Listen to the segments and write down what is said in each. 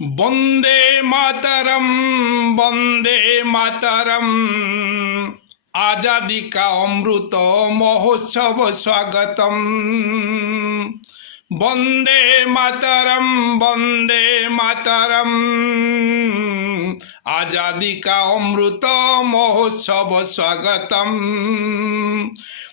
বন্দে মাতরম, বন্দে মাতরম। आजादी का अमृत महोत्सव स्वागतम। वंदे मातरम, वंदे मातरम। आजादी का अमृत महोत्सव स्वागतम।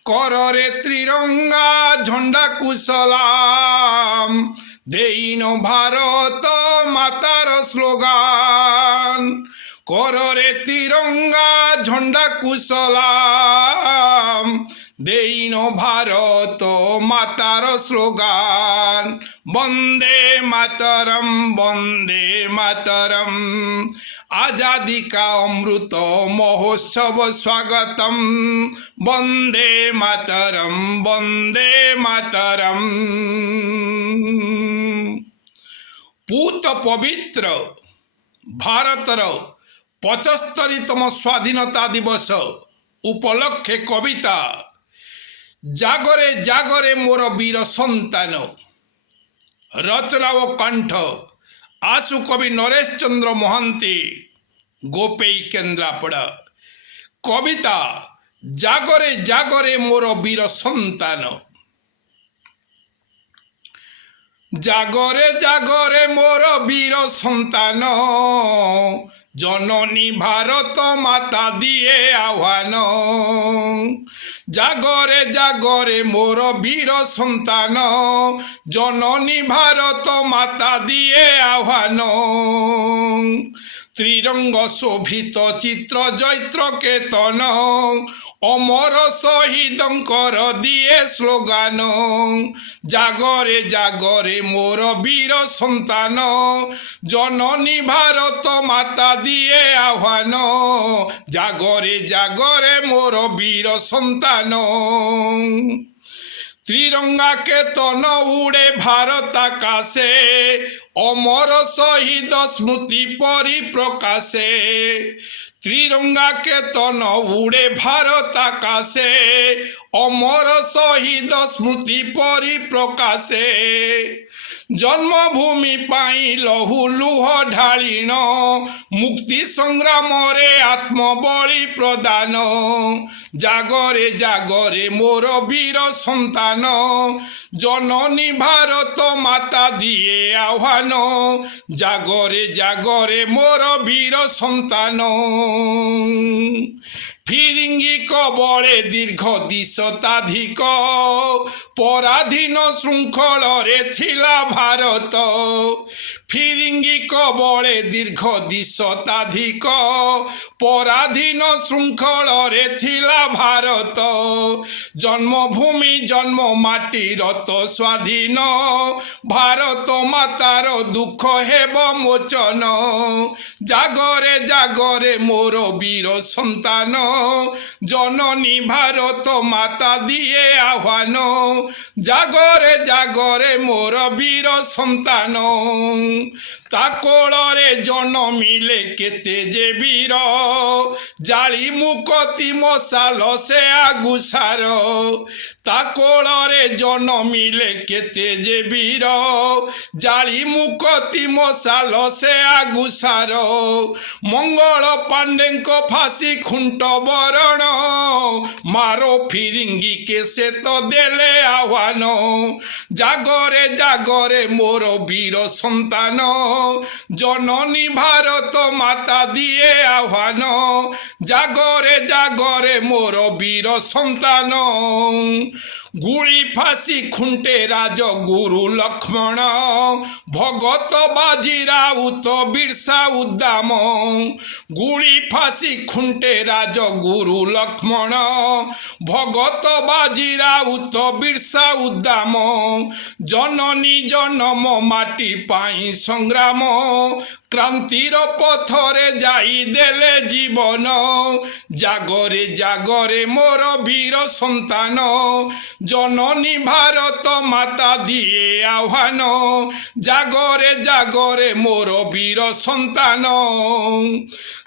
कररे त्रिरंगा झंडा कुशलाम, देइनो भारत मातार स्लोगान। कररे तिरंगा झंडा कुशलाम, देइनो भारत मातार स्लोगान। वंदे मातरम, वंदे मातरम। आजादी का अमृत महोत्सव स्वागतम। वंदे मातरम, वंदे मातरम। पूत पवित्र भारतर 75तम स्वाधीनता दिवस उपलक्षे कविता जागरे जागरे मोर वीर संतान। रचना ओ कंठ आशु कवि नरेश चंद्र महांती, गोपेई केन्द्रापड़ा। कविता जागरे जागरे मोर वीर संतान। जागरे जागरे मोर वीर संतान, जननी भारत माता दिए आह्वान। जागरे जागरे मोर वीर संतान, जननी भारत माता दिए आह्वान। त्रिरंग शोभित चित्र जैत्र केतन, अमर शहीदंकर दिए स्लोगान। जागरे जागरे मोर वीर संतान, जननी भारत माता दिए आह्वान। जागरे जागरे मोर वीर संतान। त्रिरंगा केतन उड़े भारत आकाशे, अमर शहीद स्मृति परिप्रकाशे। त्रिरंगा केतन उड़े भारत आकाशे, अमर शहीद स्मृति परिप्रकाशे। जन्मभूमि पाई लहु लुह ढालिण, मुक्ति संग्राम रे आत्मबलि प्रदान। जागरे जागरे मोर वीर संतान, जननी भारत माता दिए आह्वान। जागरे जागरे मोर वीर संतान। फिरिंगी कबले दीर्घ दिशताधिक, पराधीन श्रृंखल रे थिला भारत। फिरिंगी कबले दीर्घ दिशताधिक, पराधीन श्रृंखल रे थिला भारत। जन्मभूमि जन्म माटीर तो स्वाधीन, भारत मातार दुख हेब मोचन। जागरे जागरे मोर वीर संतान, जननी भारत माता दिए आह्वान। जागरे जागरे मोर वीर संतान। ताकोଳରେ ଜନମିଲେ କେତେ ଯେ ବୀର, ଜାଳି ମୁକତି ମଶାଲ ସେ ଆଗୁସାର। ତାକୋଳରେ ଜନମିଲେ କେତେ ଯେ ବୀର, ଜାଳି ମୁକତି ମଶାଲ ସେ ଆଗୁସାର। ମଙ୍ଗଳ ପାଣ୍ଡେଙ୍କ ଫାଶୀ ଖୁଣ୍ଟ ବରଣ, ମାରୋ ଫିରିଙ୍ଗି କେ ସେ ତ ଦେଲେ ଆହ୍ୱାନ। ଜାଗରେ ଜାଗରେ ମୋର ବୀର संतान, जननी भारत माता दिए आह्वान। जागरे जागरे मोर वीर संतान। गुड़ी फाशी खुंटे राज गुरु लक्ष्मण, भगत बाजी राउत बिरसा उद्दाम। गुड़ी फाशी खुंटे राज गुरु लक्ष्मण, भगत बाजी राउत बिरसा उद्दाम। जननी जन्म माटी पाई संग्राम, क्रांतिर पथरे जाई देले जीवन। जागरे जागरे मोर वीर संतान, जननी भारत माता दिए आह्वान। जागरे जागरे मोर वीर संतान।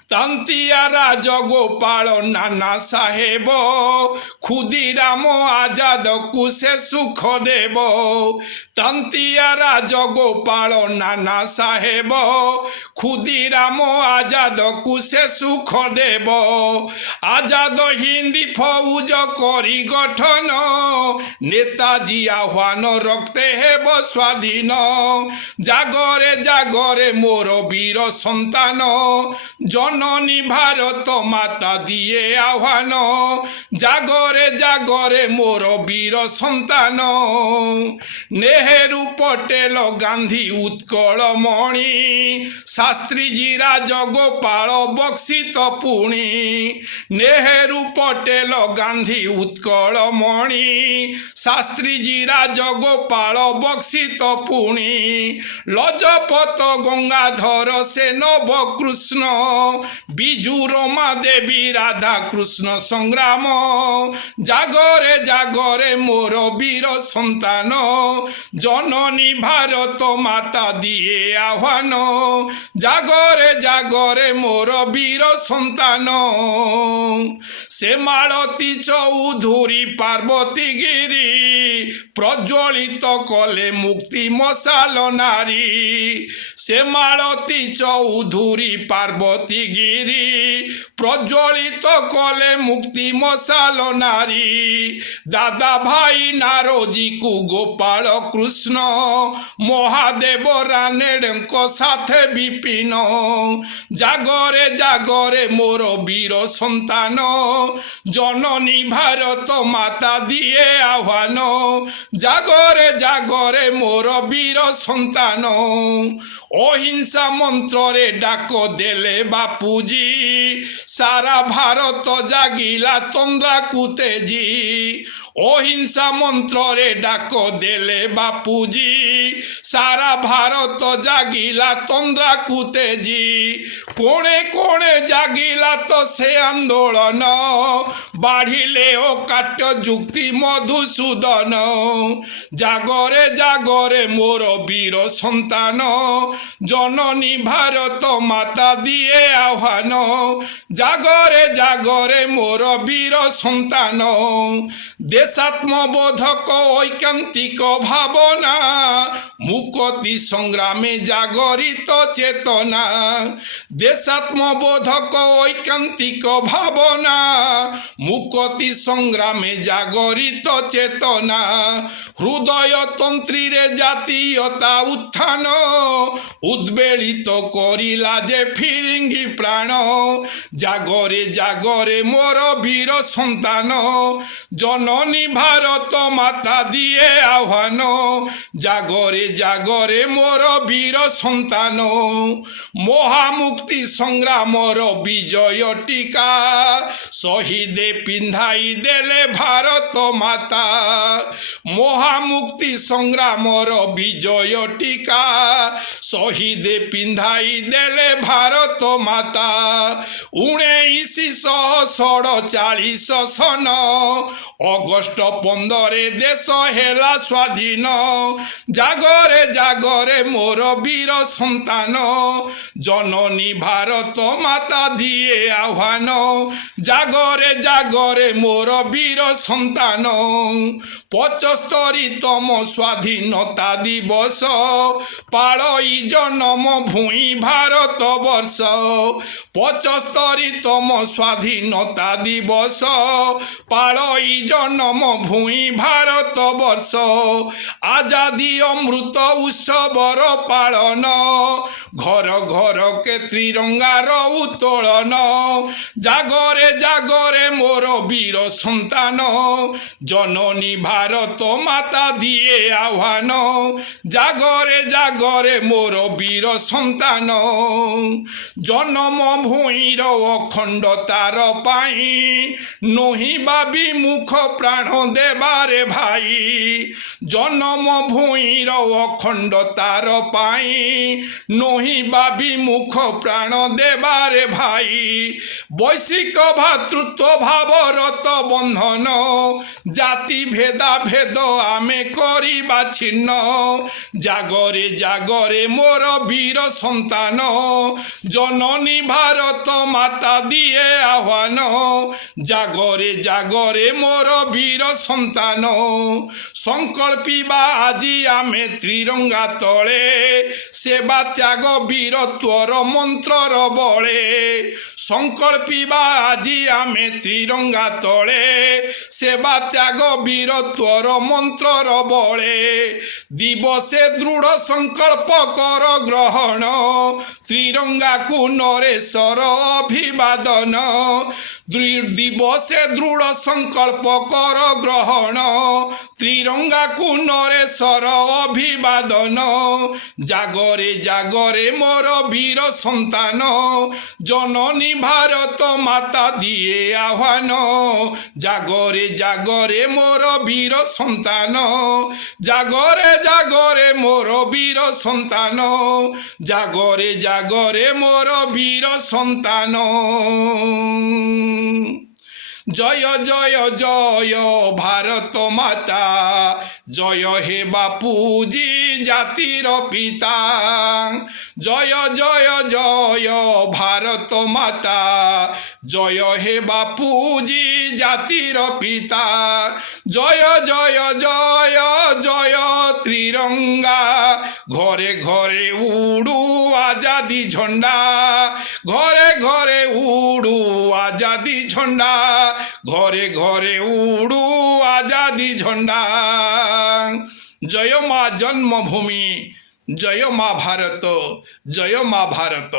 ତନ୍ତିଆ ରାଜଗୋପାଳ ନାନା ସାହେବ ଖୁଦିରାମ ଆଜାଦକୁ ସେ ସୁଖ ଦେବ। ତନ୍ତିଆ ରାଜଗୋପାଳ ନାନା ସାହେବ ଖୁଦିରାମ ଆଜାଦକୁ ସେ ସୁଖ ଦେବ। ଆଜାଦ ହିନ୍ଦୀ ଫୌଜ କରି ଗଠନ ନେତାଜୀ ଆହ୍ୱାନ ରକ୍ତେ ହେବ ସ୍ୱାଧୀନ। ଜାଗରେ ଜାଗରେ ମୋର ବୀର ସନ୍ତାନ জননী ভারত মাতা দিয়ে আহ্বান। জাগরে জাগরে মোর বীর সন্তান। নেহেরু পটেল গান্ধী উৎকল মণি শাস্ত্রীজি রাজগোপাল বক্সিত পুণি। নেহেরু পটেল গান্ধী উৎকল মণি শাস্ত্রীজি রাজগোপাল বক্সিত পুণি। লজপত গঙ্গাধর সে নবকৃষ্ণ বিজু রমা দেবী রাধা কৃষ্ণ সংগ্রাম। জাগরে জাগরে মোর বীর সন্তান জননী ভারত মাতা দিয়ে আহ্বান। জাগরে জাগরে মোর বীর সন্তান। সে মালতী চৌধুরী পার্বতী গিরি প্রজ্বলিত কলে মুক্তি মশাল নারী। সে মালতী চৌধুরী পার্বতী গিরি প্রজ্বলিত কলে মুক্তি মশাল নারী। দাদা ভাই নারোজিকু গোপাল কৃষ্ণ মহাদেব রানেড়ଙ୍କ সাথে বিপিন। জাগরে জাগরে মোর বীর সন্তান জননী ভারত মাতা দিয়ে আহ্বান। জাগরে জাগরে মোর বীর সন্তান। অহিংসা মন্ত্রে ডাক দেলে বাপুজি সারা ভারত জাগিলা তন্দ্রাকু তেজি। অহিংসা মন্ত্রে ডাক দেলে বাপুজি সারা ভারত জাগিলা তন্দ্রাকু তেজি। কোণে কোণে জাগিলা তো সে আন্দোলন বাড়িলে ও কাট্য যুক্তি মধুসূদন। জাগরে জাগরে মোর বীর সন্তান জননী ভারত মাতা দিয়ে আহ্বান। জাগরে জাগরে মোর বীর সন্তান। দেশাত্মবোধক ঐকান্তিক ভাবনা মুকতি সংগ্রামে জাগরিত চেতনা। দেশাত্মবোধক ঐকান্তিক ভাবনা মুকতি সংগ্রামে জাগরিত চেতনা। হৃদয়তন্ত্রীরে জাতীয়তা উত্থান উদ্বেলিত করিলা যে ফিরিঙ্গি প্রাণ। জাগরে জাগরে মোর বীর সন্তান জননী ভারত মাতা দিয়ে আহ্বান। জাগরে জাগরে মোর বীর সন্তান। মহামুক্তি সংগ্রামর বিজয় টিকা শহীদে পিন্ধাই দেলে ভারত মাতা। মহামুক্তি সংগ্রামর বিজয় টিকা শহীদে পিন্ধাই দেলে ভারত মাতা। 1947 সন অগস্ট 15 দেশ হেলা স্বাধীন। জাগরে জাগরে মোর বীর সন্তান জননী ভারত মাতা দিয়ে আহ্বান। জাগরে জাগরে মোর বীর সন্তান। 75তম স্বাধীনতা দিবস পালই জনম ভূমি ভারত বর্ষ। 75তম স্বাধীনতা দিবস পালই জনম ভূমি ভারত বর্ষ। আজাদী অমৃত উৎসবর পালন ঘর ঘরকে ত্রিরঙ্গার উত্তোলন। জাগরে জাগরে মোর বীর সন্তান জননী ভারত মাতা দিয়ে আহ্বান। জাগরে জাগরে মোর বীর সন্তান জনম ভূমির অখণ্ডতার পাই নহি বাবি মুখ প্রাণ দেবারে ভাই। জনম ভূমির অখণ্ডতার পাই নহি নহিবা বিমুখ প্রাণ দেবারে ভাই বৈশ্বিক ভাতৃত্ব ভাবরত বন্ধন জাতি ভেদা ভেদ আমি করিবা ছিন্ন জাগরে জাগরে মোর বীর সন্তান জননী ভারত মাতা দিয়ে আহ্বান জাগরে জাগরে মোর বীর সন্তান সংকল্পিবা আজি আমি ত্রিরঙ্গা তলে সেবা ত্যাগ বীরত্বর মন্ত্রর বলে সংকল্পিবা আজি আমি ত্রিরঙ্গা তলে সেবা ত্যাগ বীরত্বর মন্ত্রর বলে দিবসে দৃঢ় সংকল্প কর গ্রহণ ত্রিরঙ্গাকু নরেশ্বর অভিবাদন দিবসে দৃঢ় সংকল্প কর গ্রহণ ত্রিরঙ্গাকু নরেশ্বর অভিবাদন জাগরে জাগরে মোর বীর সন্তান জননী ভারত মাতা দিয়ে আহ্বান জাগরে জাগরে মোর বীর সন্তান জাগরে জাগরে মোর বীর সন্তান জাগরে জাগরে মোর বীর সন্তান জয় জয় জয় ভারত মাতা জয় হে বাপুজি জাতির পিতা জয় জয় জয় ভারত মাতা জয় হে বাপুজি জাতির পিতা জয় জয় জয় জয় ত্রিরঙ্গা ঘরে ঘরে উড়ু আজাদি ঝন্ডা ঘরে ঘরে উড়ু আজাদি ঝন্ডা ঘরে ঘরে উড়ু আজাদি ঝন্ডা জয় মা জন্মভূমি জয় মা ভারত জয় মা ভারত।